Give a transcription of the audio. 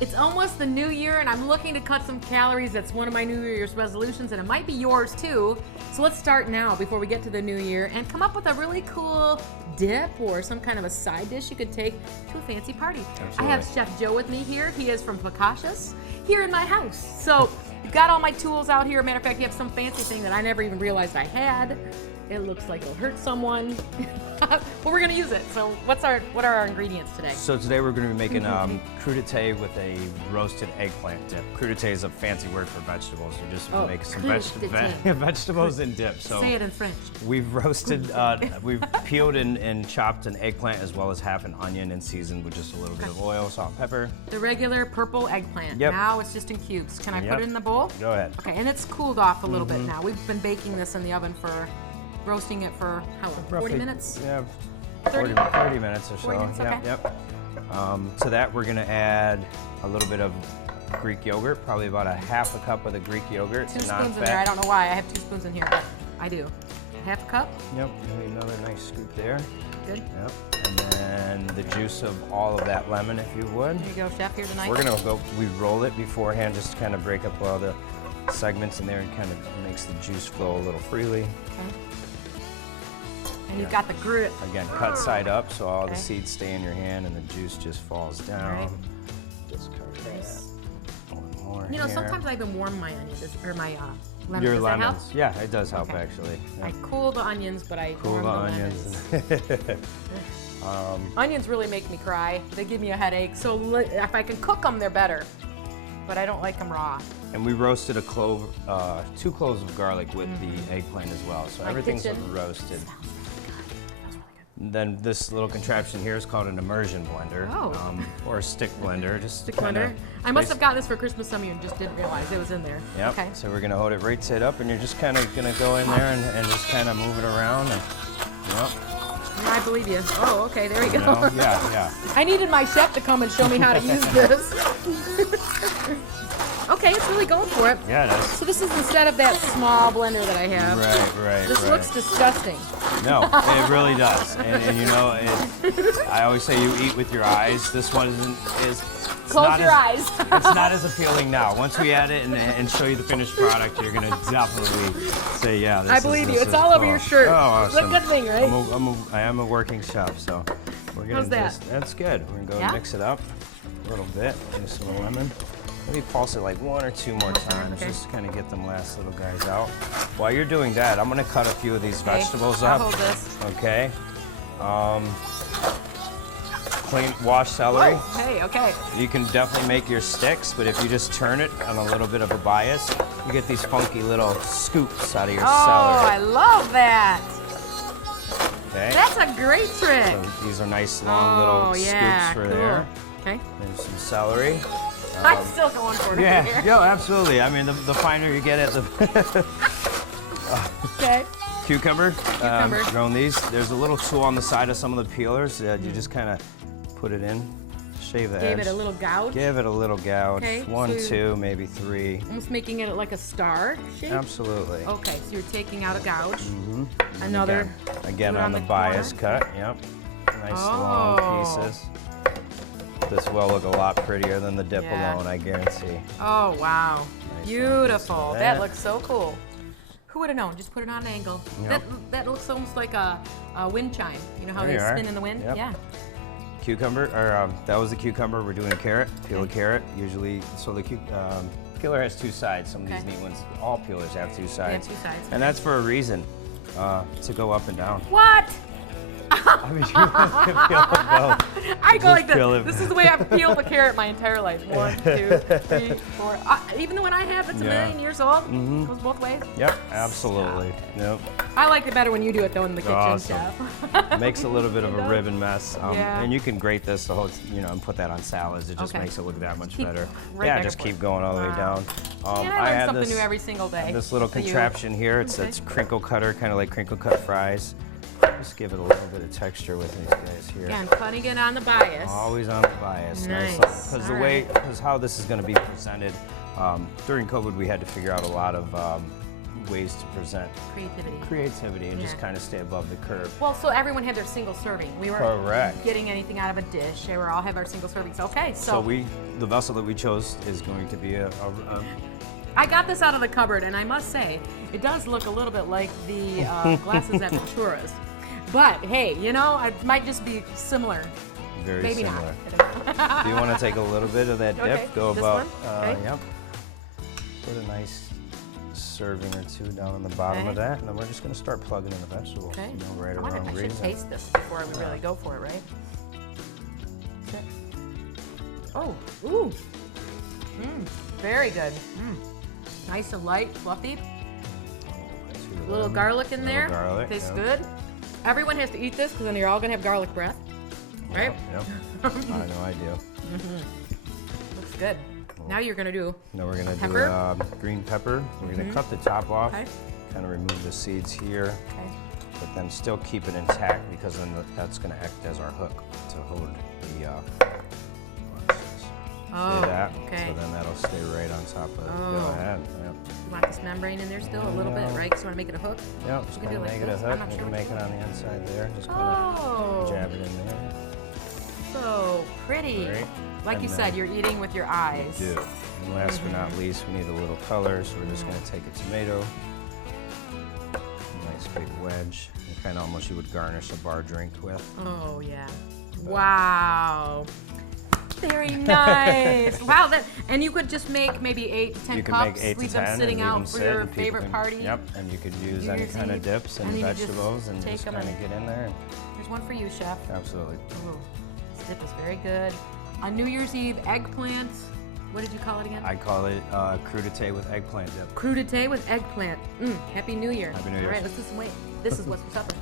It's almost the new year and I'm looking to cut some calories. That's one of my New Year's resolutions and it might be yours too. So let's start now before we get to the new year and come up with a really cool dip or some kind of a side dish you could take to a fancy party. Absolutely. I have Chef Joe with me here. He is from Picascious here in my house. So you've got all my tools out here. Matter of fact, you have some fancy thing that I never even realized I had. It looks like it'll hurt someone, but we're gonna use it. So what are our ingredients today? So today we're going to be making crudite with a roasted eggplant dip. Crudite is a fancy word for vegetables. You're just making some vegetables and dip. So say it in French. We've roasted, we've peeled and chopped an eggplant as well as half an onion and seasoned with just a little bit of oil, salt, and pepper. The regular purple eggplant. Yep. Now it's just in cubes. Can I put it in the bowl? Go ahead. Okay, and it's cooled off a little bit now. We've been baking this in the oven for, roasting it for how long? 40 minutes? Yeah, 30? 30 minutes or so. 40 minutes, okay. Yep. To that we're going to add a little bit of Greek yogurt, probably about a half a cup of the Greek yogurt. 2 spoons in there. I don't know why I have 2 spoons in here, but I do. Half a cup? Yep, maybe another nice scoop there. Good. Yep, and then the juice of all of that lemon, if you would. There you go, Chef, here tonight. We're gonna go, we roll it beforehand just to kind of break up all the segments in there and kind of makes the juice flow a little freely. Okay. And you've got the grit. Again, cut side up so all the seeds stay in your hand and the juice just falls down. Right. Just cover that. One more You know, here. sometimes I even warm my onions, or my lemons. Your Does that help? lemons. Yeah, it does help Okay. actually. I Yep. cool the onions, but I Cool warm the the onions. lemons. Onions really make me cry. They give me a headache. So if I can cook them, they're better. But I don't like them raw. And we roasted a clove, 2 cloves of garlic with the eggplant as well. So My everything's kitchen roasted. Smells really good. Then this little contraption here is called an immersion blender, Oh. or a stick blender. Just Stick kinda blender. I must have gotten this for Christmas some year and just didn't realize it was in there. Yep. Okay. So we're gonna hold it right side up, and you're just kind of gonna go in there and just kind of move it around. And, yep. Yeah, I believe you. Oh, okay, there you go. You know, yeah. I needed my chef to come and show me how to use this. Okay, it's really going for it. Yeah, it is. So this is instead of that small blender that I have. Right. This looks disgusting. No, it really does. And you know, I always say you eat with your eyes. This one is. Close your eyes. It's not as appealing now. Once we add it and show you the finished product, you're gonna definitely say, yeah. This I believe you. this It's is all over cool. your shirt. Oh, awesome. It's a good thing, right? I am a working chef, so we're gonna How's that? just. That's good. We're gonna go Yeah? mix it up a little bit. Use some lemon. Maybe pulse it like 1 or 2 more times, okay. just to kind of get them last little guys out. While you're doing that, I'm gonna cut a few of these Okay, vegetables I'll up. hold this. Okay. Clean, wash celery. Oh, hey, okay. You can definitely make your sticks, but if you just turn it on a little bit of a bias, you get these funky little scoops out of your Oh, I celery. love that. Okay. That's a great trick. So these are nice long little yeah, scoops for cool. there. Okay. There's some celery. I'm still going for it Yeah, over here. no, absolutely. I mean, the finer you get it, the Okay. cucumber. Cucumber. Grown these. There's a little tool on the side of some of the peelers. You just kind of put it in, shave the Gave edge. it a little gouge. Give it a little gouge. Okay, 1, so- 2, maybe 3. Almost making it like a star shape. Absolutely. Okay, so you're taking out a gouge. Another. Again do it on the bias corner. cut. Yep. Nice long Oh. pieces. This will look a lot prettier than the dip Yeah. alone, I guarantee. Oh, wow. Nice Beautiful. long piece of That that. looks so cool. Who would have known? Just put it on an angle. Yep. That looks almost like a wind chime. You know how There they you are. spin in the wind? Yep. Yeah. Cucumber, or that was the cucumber. We're doing a carrot. Peel a carrot. Usually, so the peeler has 2 sides. Some of these Okay. neat ones, all peelers have 2 sides. 2 sides. And that's for a reason, to go up and down. What? I mean, you can peel them both. I go like peel this. it. This is the way I've peeled the carrot my entire life. 1, 2, 3, 4. Even the one I have that's a Yeah. million years old goes both ways. Yep, absolutely. Yep. I like it better when you do it though in the kitchen, Awesome. Chef. It makes a little bit of a ribbon mess. Yeah. And you can grate this the whole, and put that on salads. It just Okay. makes it look that much Keep better. right Yeah, back just and keep forth. going all the way Wow. down. And I learn had something new every single day. this little for you. contraption here. It's Okay. crinkle cutter, kind of like crinkle cut fries. Just give it a little bit of texture with these guys here. Again, cutting it on the bias. Always on the bias. Nice. Because All right. because how this is going to be presented, during COVID we had to figure out a lot of ways to present creativity and just kind of stay above the curve. Well, so everyone had their single serving. We weren't getting anything out of a dish. They all have our single servings. Okay, so the vessel that we chose is going to be I got this out of the cupboard, and I must say, it does look a little bit like the glasses at Ventura's. But hey, you know, it might just be similar. Very Maybe similar. not. Do you want to take a little bit of that dip? Okay, Go this about, one? Okay. Yep. Put a nice serving or two down on the bottom of that, and then we're just going to start plugging in the vegetables. Okay. You know, right I around should reason. taste this before I would really go for it, right? Oh, ooh. Very good. Nice and light, fluffy. A little garlic in there. Garlic, Tastes good. Everyone has to eat this because then you're all going to have garlic breath. Right? Yep. I know I do. Looks good. Now you're going to do Now we're going to pepper. do green pepper. We're going to cut the top off, Okay. kind of remove the seeds here, Okay. but then still keep it intact because then that's going to act as our hook to hold the Oh, see that? okay. So then that'll stay right on top of it. Go ahead. Yep. You want this membrane in there still a little bit, right? Because you want to make it a hook? Yep, just You kind can of do it make like it a this. hook. I'm not You sure can what make to it do. on the inside there. Just kind Oh. of jab it in there. So pretty. Right. Like you And said, then you're eating with your eyes. Do. And last but not least, we need a little color, so we're just going to take a tomato, a nice big wedge, and kind of almost you would garnish a bar drink with. Oh, yeah. Wow. Very nice. Wow, and you could just make maybe 8 to 10 You can cups, make 8 to leave 10 them sitting and leave out them for sit, your and people favorite can- party. Yep, and you could use New any Year's kind of Eve, dips and and you just vegetables and take just them kind of and- get in there. There's one for you, Chef. Absolutely. Ooh, this dip is very good. On New Year's Eve, eggplant. What did you call it again? I call it crudite with eggplant dip. Crudite with eggplant. Happy New Year. Happy New Year. All right, let's do some weight. This is what's for supper.